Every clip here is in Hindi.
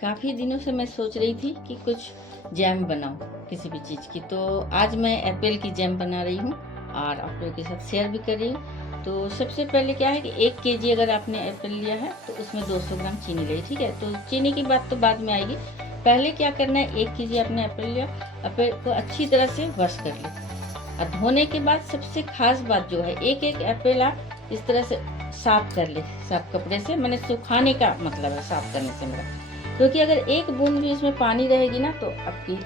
काफ़ी दिनों से मैं सोच रही थी कि कुछ जैम बनाऊं किसी भी चीज़ की। तो आज मैं एप्पल की जैम बना रही हूँ और आप लोगों के साथ शेयर भी कर रही हूँ। तो सबसे पहले क्या है कि 1 केजी अगर आपने एप्पल लिया है तो उसमें 200 ग्राम चीनी ले, ठीक है। तो चीनी की बात तो बाद में आएगी। पहले क्या करना है, 1 केजी आपने एप्पल लिया, एप्पल को अच्छी तरह से वॉश कर ले। और धोने के बाद सबसे खास बात जो है, एक एक एप्पल आप इस तरह से साफ कर ले, साफ कपड़े से। मैंने सुखाने का मतलब है साफ करने से मेरा, क्योंकि अगर एक बूंद भी उसमें पानी रहेगी ना तो आपकी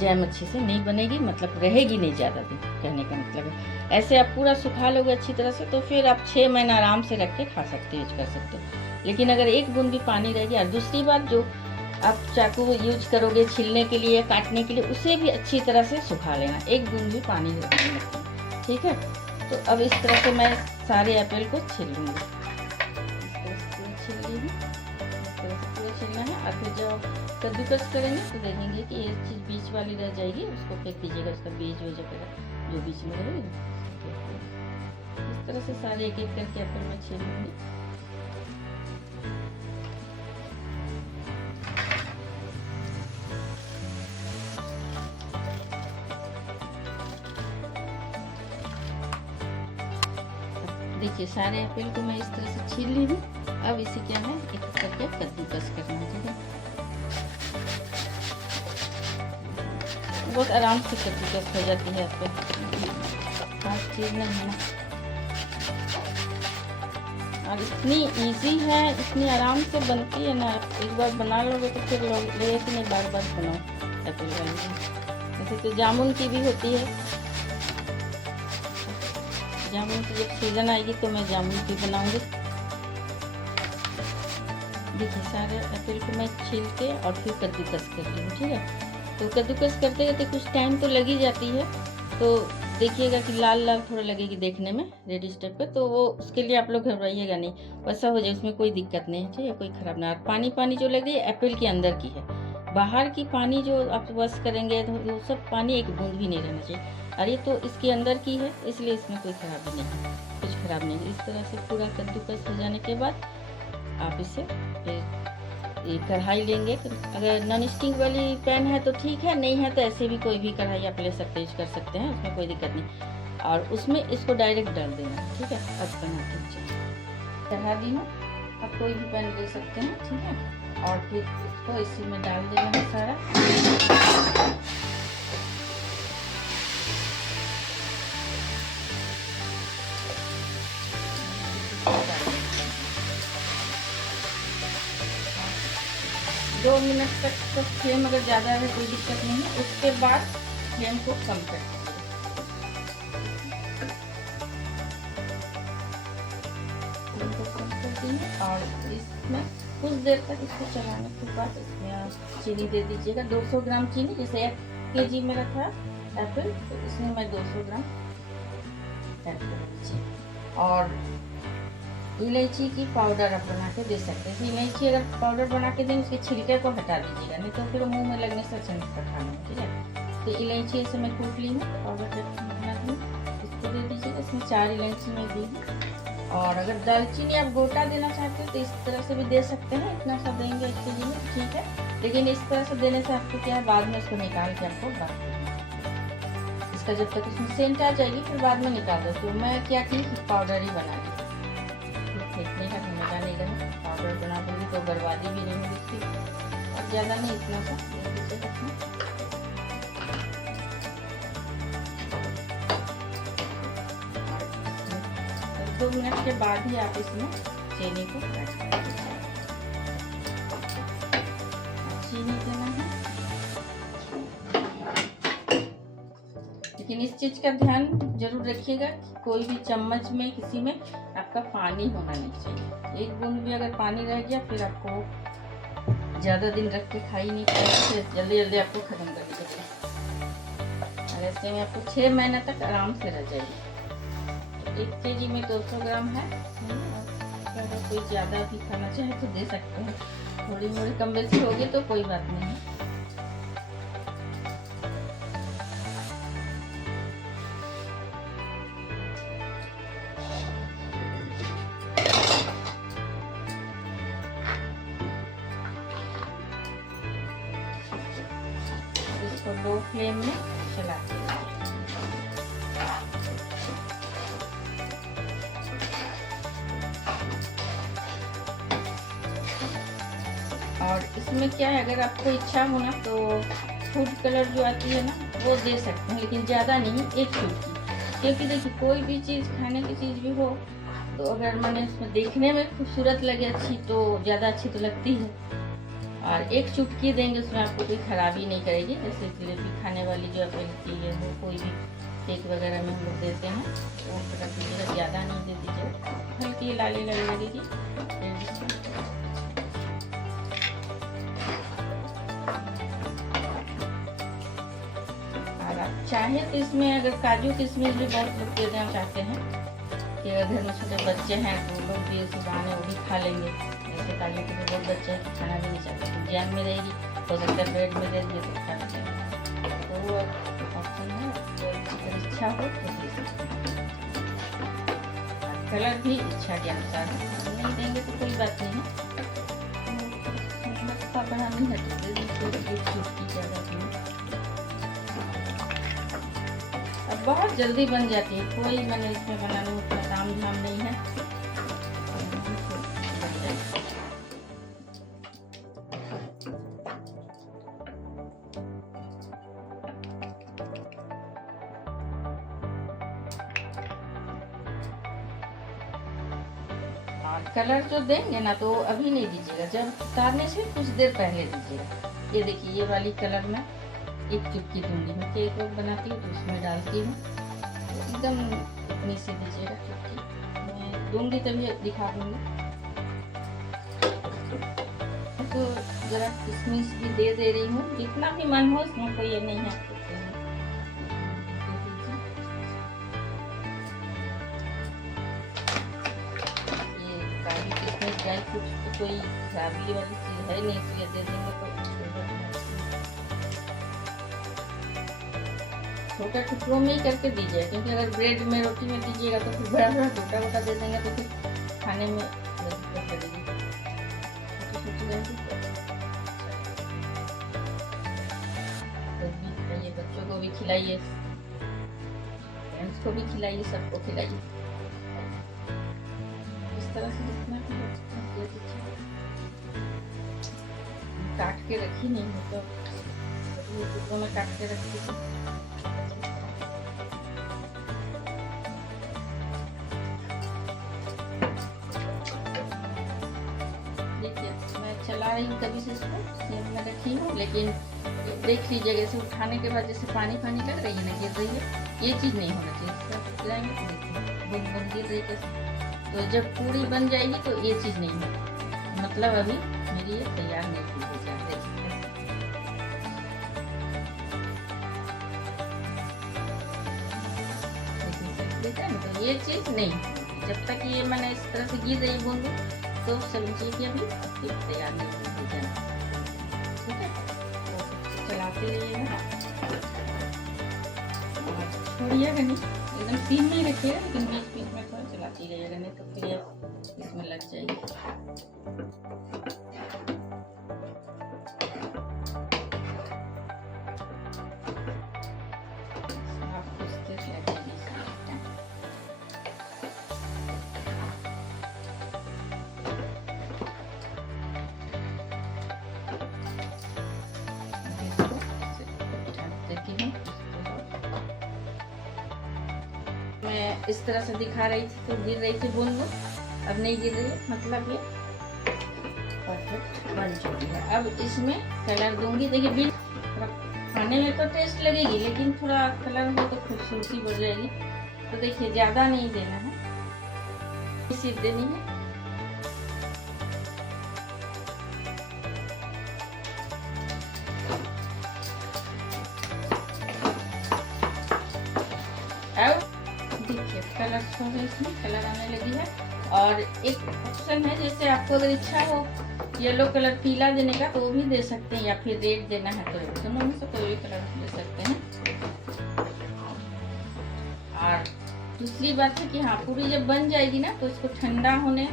जैम अच्छे से नहीं बनेगी, मतलब रहेगी नहीं ज़्यादा दिन, कहने का मतलब है। ऐसे आप पूरा सुखा लोगे अच्छी तरह से तो फिर आप 6 महीना आराम से रख के खा सकते हो, यूज कर सकते हो। लेकिन अगर एक बूंद भी पानी रहेगी, और दूसरी बात, जो आप चाकू यूज करोगे छीलने के लिए, काटने के लिए, उसे भी अच्छी तरह से सुखा लेना, एक बूंद भी पानी नहीं लगता, ठीक है। तो अब इस तरह से मैं सारे एप्पल को छील लूँगी। इस तरह से छील ली हूँ, इस तरह से पूरा छीलना है। और फिर जब कद्दूकस करेंगे तो देखेंगे कि एक चीज़ बीच वाली रह जाएगी, उसको फेंक दीजिएगा, उसका बीज हो जाएगा जो बीच में रहेगी। इस तरह से सारे एक एक करके एप्पल में छील लूँगी। देखिए सारे एप्पल को मैं इस तरह से छील ली हूँ। अब इसे क्या है, एक करके कद्दूकस करना है, ठीक है। बहुत आराम से कद्दूकस हो जाती है एप्पल, खास चीज़ नहीं है। और इतनी इजी है, इतनी आराम से बनती है ना, एक बार बना लोगे तो फिर लोग ले कि नहीं बार बार बनाओ एप्पल का। जैसे तो जामुन की भी होती है, जामुन की जब सीजन आएगी तो मैं जामुन की बनाऊंगी। देखिए सारे एप्पल को मैं छील के और फिर कद्दूकस कर ली हूँ, ठीक है। तो कद्दूकस करते करते कुछ टाइम तो लगी जाती है, तो देखिएगा कि लाल लाल थोड़ा लगेगी देखने में, रेडिश टाइप पे, तो वो उसके लिए आप लोग घबराइएगा नहीं, वैसा हो जाए, उसमें कोई दिक्कत नहीं है, ठीक है, कोई खराब ना। पानी पानी जो लग रही है एप्पल के अंदर की है, बाहर की पानी जो आप वॉश करेंगे तो वो सब पानी एक बूंद भी नहीं रहना चाहिए। और ये तो इसके अंदर की है, इसलिए इसमें कोई खराबी नहीं है, कुछ खराब नहीं है। इस तरह से पूरा कद्दूकस हो जाने के बाद आप इसे ये कढ़ाई लेंगे। अगर नॉन स्टिक वाली पैन है तो ठीक है, नहीं है तो ऐसे भी कोई भी कढ़ाई आप ले सकते, यूज कर सकते हैं, उसमें कोई दिक्कत नहीं। और उसमें इसको डायरेक्ट डाल देना, ठीक है। अब बना दीजिए, चढ़ा दी हूँ, आप कोई भी पैन ले सकते हैं, ठीक है। और फिर इसको इसी में डाल देना है सारा। 2 मिनट तक तो फ्लेम अगर ज़्यादा है कोई दिक्कत नहीं है, उसके बाद फ्लेम को कम कर दीजिए। और इसमें कुछ देर तक इसको चलाने के बाद इसमें आप चीनी दे दीजिएगा, 200 ग्राम चीनी। जैसे 1 केजी में रखा एप्पल, तो इसमें मैं 200 ग्राम ऐड कर दीजिए। और इलायची की पाउडर आप बना के दे सकते हैं। इलायची अगर पाउडर बना के दें, उसके छिलके को हटा दीजिएगा, नहीं तो फिर मुंह में लगने से अच्छा नहीं खाना है, ठीक है। तो इलायची ऐसे मैं कूट ली हूँ, पाउडर बना दी, इसको दे दीजिएगा। इसमें 4 इलायची मैं दी। और अगर दालचीनी आप गोटा देना चाहते हो तो इस तरह से भी दे सकते हैं, इतना सा देंगे 1 केजी में, ठीक है। लेकिन इस तरह से देने से आपको क्या है, बाद में उसको निकाल के आपको बात करना, इसका जब तक उसमें सेंट आ जाएगी फिर बाद में निकाल दो। तो मैं क्या की, पाउडर ही बना दी, फेंकने का मजा नहीं रहा, पाउडर बना दूँगी तो बर्बादी भी नहीं होगी इसकी। और ज़्यादा नहीं, इतना सा दे दीजिए इसमें। 2 मिनट के बाद ही आप इसमें चीनी को ऐड कर दीजिए। चीनी देना है, लेकिन इस चीज़ का ध्यान जरूर रखिएगा कि कोई भी चम्मच में किसी में आपका पानी होना नहीं चाहिए। एक बूंद भी अगर पानी रह गया फिर आपको ज़्यादा दिन रख के खा ही नहीं पाएंगे, फिर जल्दी जल्दी आपको ख़त्म कर दीजिएगा। और ऐसे में आपको 6 महीने तक आराम से रह जाएगी। 1 केजी में 200 ग्राम है, अगर कोई ज़्यादा भी खाना चाहे तो दे सकते हैं, थोड़ी मोड़ी कम बेसी होगी तो कोई बात नहीं है। फ्लेम में चलाते रहिए। और इसमें क्या है, अगर आपको इच्छा हो ना तो फूड कलर जो आती है ना वो दे सकते हैं, लेकिन ज़्यादा नहीं, एक चुटकी। क्योंकि देखिए कोई भी चीज़, खाने की चीज़ भी हो तो अगर मैंने इसमें देखने में खूबसूरत लगे अच्छी तो ज़्यादा अच्छी तो लगती है। और एक चुटकी देंगे, उसमें आपको कोई ख़राबी नहीं करेगी। जैसे जलेबी खाने वाली जो एप्पल की है वो कोई भी केक वगैरह में हम लोग देते हैं, वो कर दीजिएगा, ज़्यादा नहीं दे दीजिएगा, हल्की लाली लगेगी। चाहे तो इसमें अगर काजू किशमिश भी बहुत लोग दे देना चाहते हैं कि अगर घर में छोटे बच्चे हैं तो वो लोग भी इसे बहाने वो भी खा लेंगे। जैसे काजू के बहुत बच्चे हैं खाना भी नहीं चाहते, तो जैम में रहेगी, हो सकता है ब्रेड में दे दिए तो खा लेते हैं। तो वो ऑप्शन है, तो अगर इच्छा हो तो दे सकते हैं। कलर भी इच्छा के अनुसार है, नहीं देंगे तो कोई बात नहीं है, बना नहीं है। अब बहुत जल्दी बन जाती है, कोई मैंने इसमें बनाने में उतना काम धाम नहीं है। और कलर जो देंगे ना तो अभी नहीं दीजिएगा, जब उतारने से कुछ देर पहले दीजिएगा। ये देखिए ये वाली कलर में एक चुटकी दूंगी, मैं केक बनाती हूँ तो उसमें डालती हूँ, तो एकदम इतनी सी दीजिएगा चुटकी। मैं दूंगी तभी दिखा दूंगी। तो जरा किशमिश भी दे रही हूँ, जितना भी मन हो, इसमें कोई ये नहीं है। ये काजू किशमिश ड्राई फ्रूट्स तो कोई खराबी वाली चीज़ है नहीं, इसलिए दे देंगे तो छोटे टुकड़ों में ही करके दीजिए, क्योंकि अगर ब्रेड में रोटी में दीजिएगा तो फिर बड़ा बड़ा छोटा छोटा दे देंगे तो फिर खाने में दिक्कत लगेगी। खिलाइए, बच्चों को भी खिलाइए, फ्रेंड्स को भी खिलाइए, सबको खिलाइए। इस तरह से जितना काट के रखी नहीं हो तो टुकड़ों में काट के रखी। चला रही हूँ तभी से इसको सेम में रखी हूँ, लेकिन देख लीजिएगा इसे उठाने के बाद जैसे पानी पानी लग रही है ना, गिर रही है, ये चीज़ नहीं होना चाहिए। बूंद बूंद गिर रही है, तो जब पूरी बन जाएगी तो ये चीज़ नहीं है, मतलब अभी मेरी ये तैयार नहीं की है। तो ये चीज़ नहीं, जब तक ये मैंने इस तरह से गिर रही बूंद तो समझिए कि अभी तैयार नहीं हो जाना। ठीक है, तो चलाते रहिएगा, छोड़िएगा नहीं, एकदम सीम में रखिएगा, लेकिन बीच बीच में थोड़ा चलाती रहिएगा, नहीं तो फिर इसमें लग जाएगी। मैं इस तरह से दिखा रही थी तो गिर रही थी बूंद, अब नहीं गिर रही है, मतलब ये परफेक्ट बन चुकी है। अब इसमें कलर दूंगी। देखिए बीच खाने में तो टेस्ट लगेगी, लेकिन थोड़ा कलर हो तो खूबसूरती बढ़ जाएगी। तो देखिए ज़्यादा नहीं देना है, सिर्फ देनी है। अब देखिए कलर थोड़ा इसमें कलर आने लगी है। और एक ऑप्शन है, जैसे आपको अगर इच्छा हो येलो कलर पीला देने का तो वो भी दे सकते हैं, या फिर रेड देना है तो दोनों में से कोई भी कलर दे सकते हैं। और दूसरी बात है कि हाँ, पूरी जब बन जाएगी ना तो इसको ठंडा होने,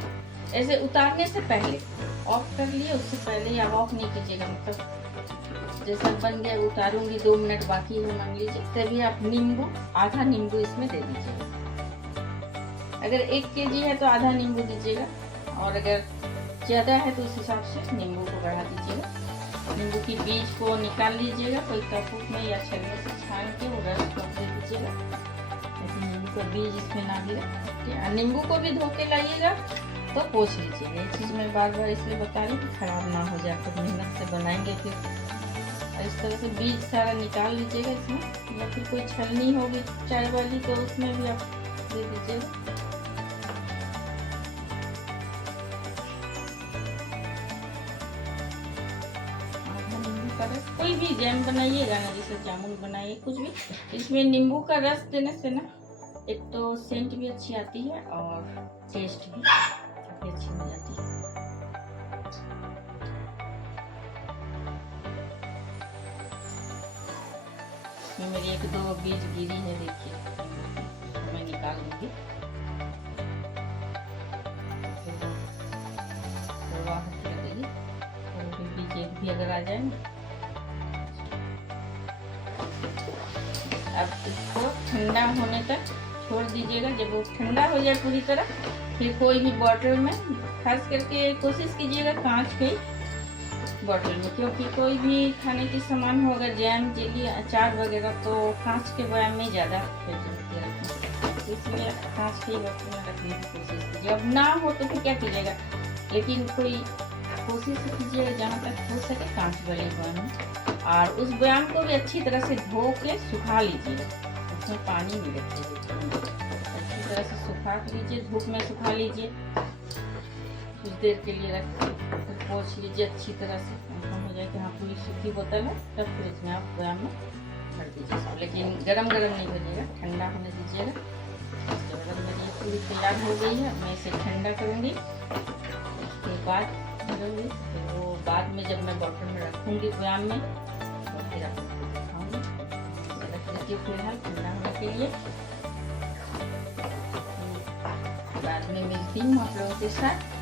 ऐसे उतारने से पहले ऑफ कर लिए, उससे पहले या ऑफ नहीं कीजिएगा, मतलब बेसन बन गया, उतारूंगी, 2 मिनट बाकी है मान लीजिए, तभी आप नींबू, आधा नींबू इसमें दे दीजिएगा। अगर 1 केजी है तो आधा नींबू दीजिएगा, और अगर ज़्यादा है तो उस हिसाब से नींबू को बढ़ा दीजिएगा। नींबू की बीज को निकाल लीजिएगा, कोई कपूर में या छलनी से छान के वो रस को दे दीजिएगा, ऐसे नींबू का बीज इसमें ना गिरे। नींबू को भी धो के लाइएगा तो पोंछ लीजिएगा। ये चीज़ मैं बार बार इसलिए बता रही हूँ कि खराब ना हो जाए, तो मेहनत से बनाएंगे फिर। इस तरह से बीज सारा निकाल लीजिएगा इसमें, या फिर कोई छलनी होगी चाय वाली तो उसमें भी आप दे दीजिएगा। कोई भी जैम बनाइएगा ना, जैसे जामुन बनाइए कुछ भी, इसमें नींबू का रस देने से ना एक तो सेंट भी अच्छी आती है और टेस्ट भी काफी अच्छी हो जाती है। इसमें मेरी 1-2 बीज गिरी है, देखिए मैं निकाल लूंगी। बीज एक भी अगर आ जाए ना, अब इसको ठंडा होने तक छोड़ दीजिएगा। जब वो ठंडा हो जाए पूरी तरह, फिर कोई भी बॉटल में, खास करके कोशिश कीजिएगा कांच के बॉटल में, क्योंकि कोई भी खाने की सामान हो, अगर जैम, जेली, अचार वगैरह, तो कांच के बयाम में ज़्यादा रखें, इसलिए कांच के बर्तन में रखने की कोशिश कीजिए। अब ना हो तो फिर क्या कीजिएगा, लेकिन कोई कोशिश कीजिएगा जहाँ तक हो सके कांच वाले बयाम में। और उस बयाम को भी अच्छी तरह से धो के सुखा लीजिए, उसमें पानी नहीं रखिए, अच्छी तरह से सुखा लीजिए, धूप में सुखा लीजिए, कुछ देर के लिए रख के पोंछ लीजिए अच्छी तरह से। कंफर्म हो जाए कि हाँ पूरी सूखी बोतल है, तब फिर इसमें आप बयाम में भर दीजिए। लेकिन गरम गरम नहीं भरिएगा, ठंडा होने दीजिएगा। इसके बाद मेरी पूरी तैयार हो गई है, मैं इसे ठंडा करूँगी, उसके बाद करूँगी, तो वो बाद में जब मैं बॉटल में रखूँगी बयाम में, फिर आपको दिखाऊंगी। रख लीजिए फिलहाल ठंडा होने के लिए, बाद में मिलती हूँ आप लोगों के साथ।